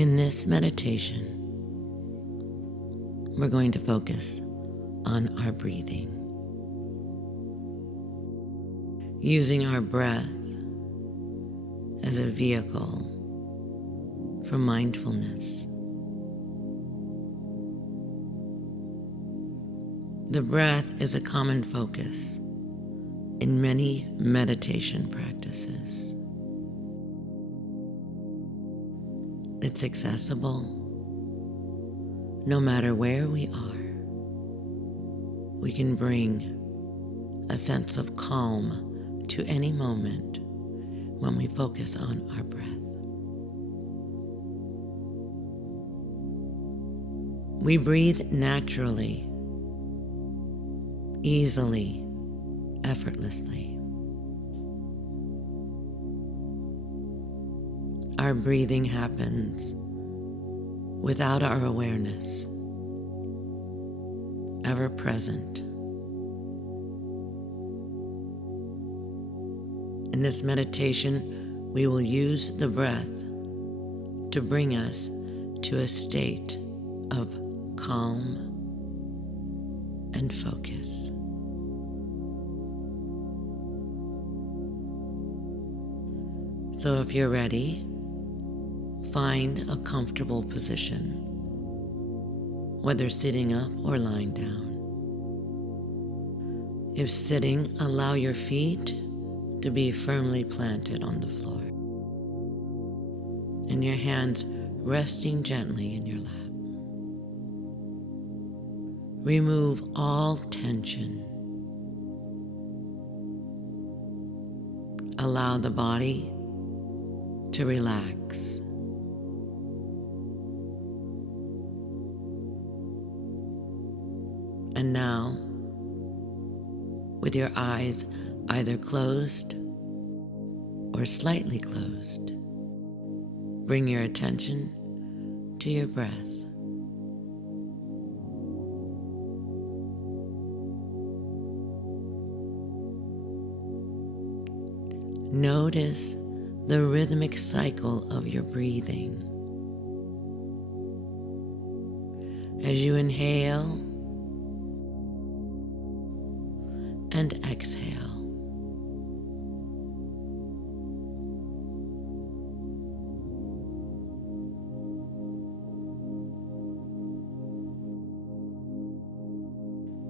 In this meditation, we're going to focus on our breathing, using our breath as a vehicle for mindfulness. The breath is a common focus in many meditation practices. It's accessible no matter where we are. We can bring a sense of calm to any moment when we focus on our breath. We breathe naturally, easily, effortlessly. Our breathing happens without our awareness ever present. In this meditation, we will use the breath to bring us to a state of calm and focus. So if you're ready, find a comfortable position, whether sitting up or lying down. If sitting, allow your feet to be firmly planted on the floor and your hands resting gently in your lap. Remove all tension. Allow the body to relax. And now, with your eyes either closed or slightly closed, bring your attention to your breath. Notice the rhythmic cycle of your breathing. As you inhale and exhale.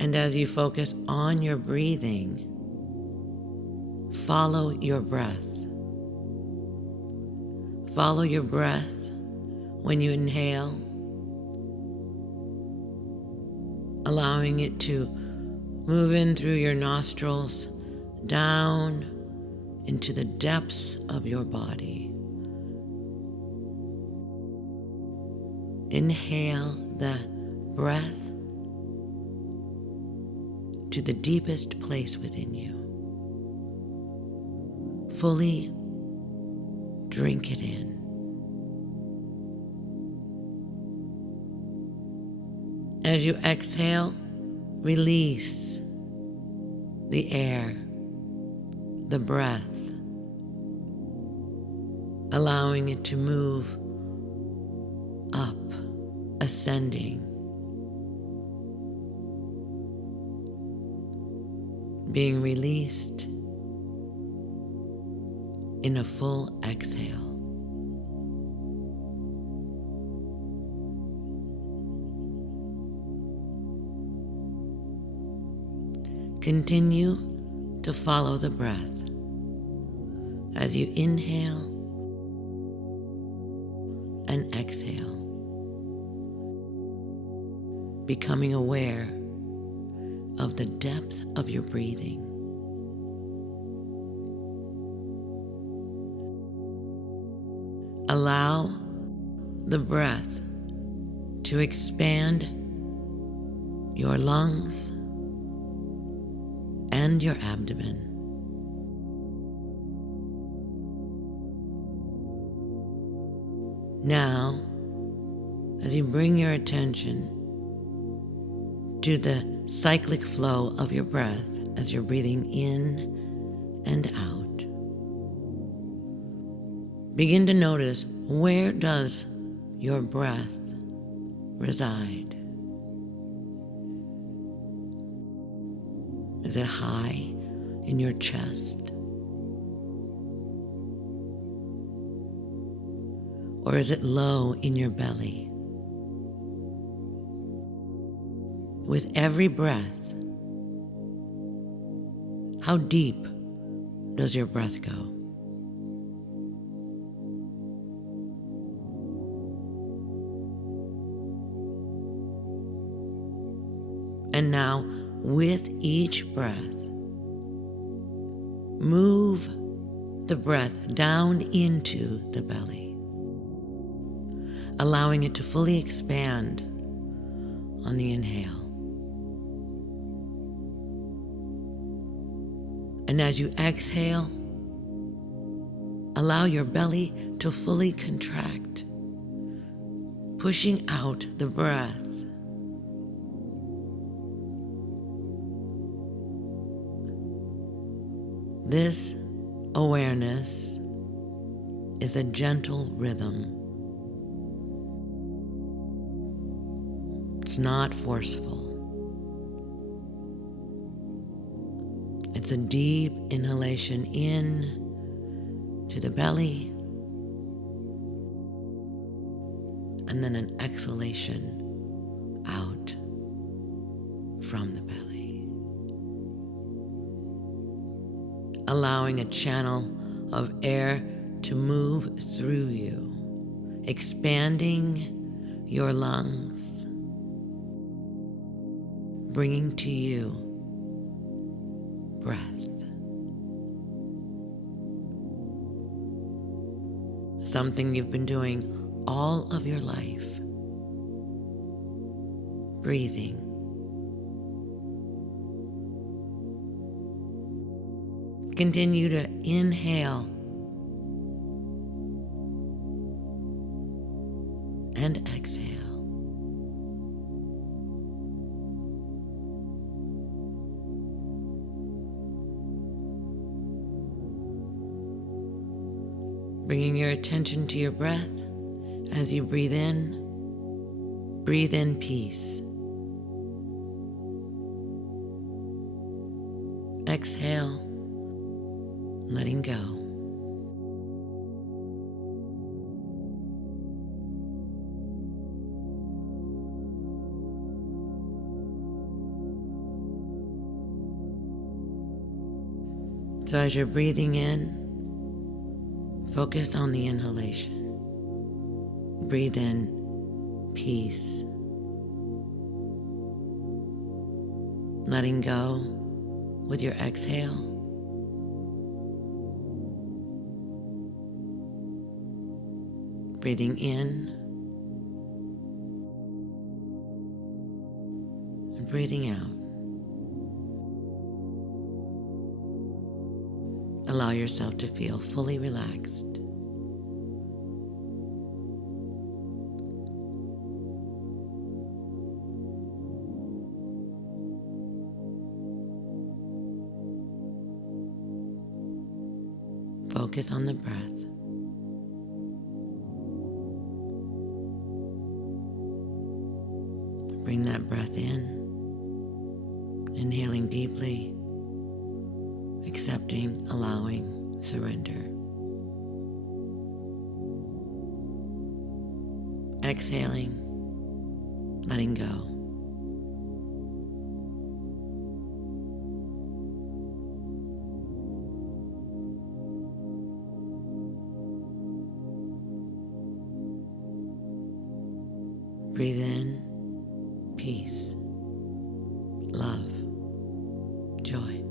And as you focus on your breathing, follow your breath. Follow your breath when you inhale, allowing it to move in through your nostrils, down into the depths of your body. Inhale the breath to the deepest place within you. Fully drink it in. As you exhale, release the air, the breath, allowing it to move up, ascending, being released in a full exhale. Continue to follow the breath as you inhale and exhale, becoming aware of the depth of your breathing. Allow the breath to expand your lungs and your abdomen. Now, as you bring your attention to the cyclic flow of your breath as you're breathing in and out, begin to notice, where does your breath reside? Is it high in your chest? Or is it low in your belly? With every breath, how deep does your breath go? And now, with each breath, move the breath down into the belly, allowing it to fully expand on the inhale. And as you exhale, allow your belly to fully contract, pushing out the breath. This awareness is a gentle rhythm. It's not forceful. It's a deep inhalation in to the belly, and then an exhalation out from the belly, allowing a channel of air to move through you, expanding your lungs, bringing to you breath. Something you've been doing all of your life. Breathing. Continue to inhale and exhale. Bringing your attention to your breath as you breathe in peace. Exhale, letting go. So as you're breathing in, focus on the inhalation. Breathe in peace. Letting go with your exhale. Breathing in and breathing out. Allow yourself to feel fully relaxed. Focus on the breath. Bring that breath in, inhaling deeply, accepting, allowing, surrender. Exhaling, letting go. Breathe in peace, love, joy.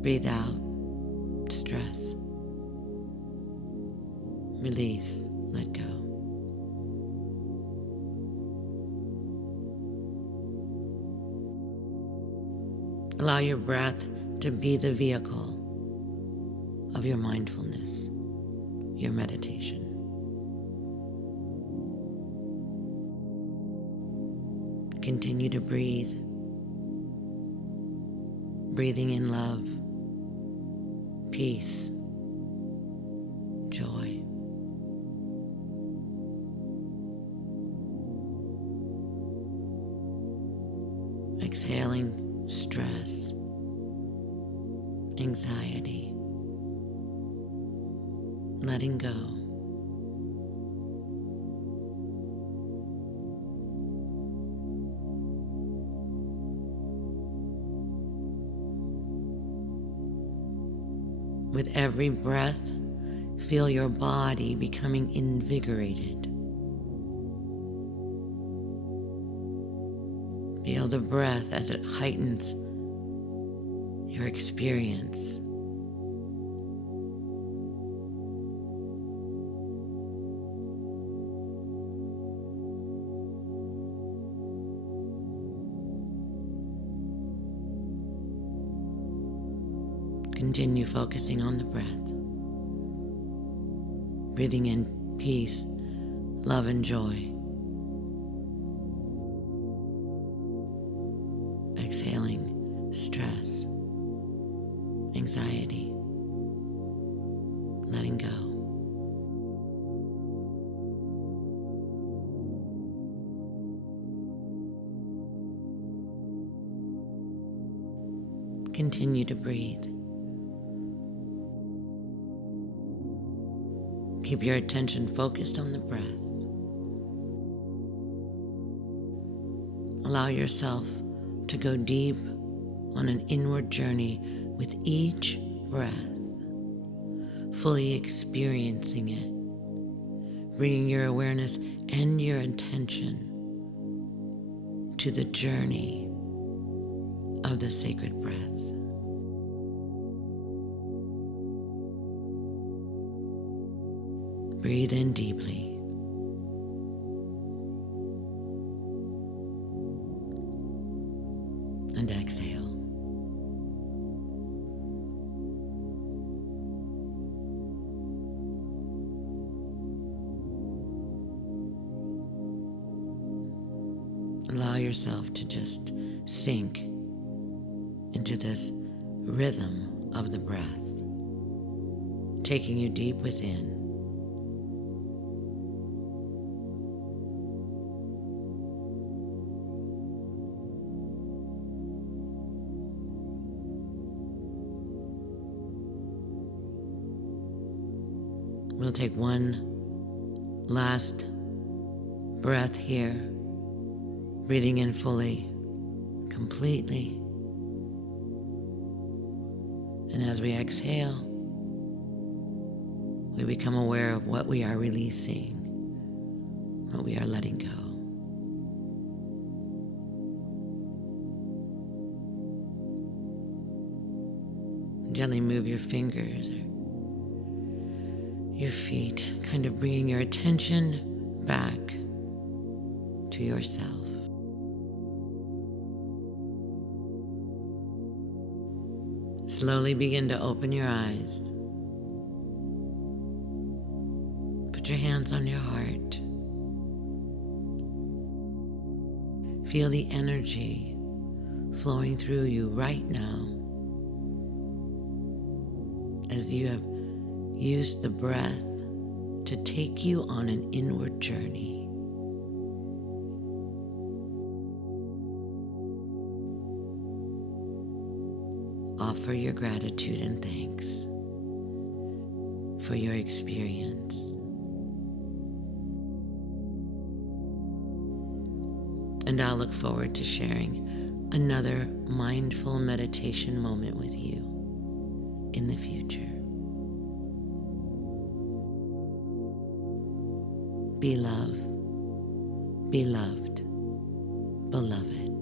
Breathe out stress, release, let go. Allow your breath to be the vehicle of your mindfulness, your meditation. Continue to breathe breathing in love, peace, joy. Exhaling stress, anxiety, letting go. With every breath, feel your body becoming invigorated. Feel the breath as it heightens your experience. Continue focusing on the breath, breathing in peace, love, and joy. Exhaling stress, anxiety, letting go. Continue to breathe. Keep your attention focused on the breath. Allow yourself to go deep on an inward journey with each breath, fully experiencing it, bringing your awareness and your attention to the journey of the sacred breath. Breathe in deeply. And exhale. Allow yourself to just sink into this rhythm of the breath, taking you deep within. We'll take one last breath here, breathing in fully, completely. And as we exhale, we become aware of what we are releasing, what we are letting go. Gently move your fingers or your feet, kind of bringing your attention back to yourself. Slowly begin to open your eyes. Put your hands on your heart. Feel the energy flowing through you right now as you have used the breath to take you on an inward journey. Offer your gratitude and thanks for your experience. And I'll look forward to sharing another mindful meditation moment with you in the future. Be love, be loved, beloved.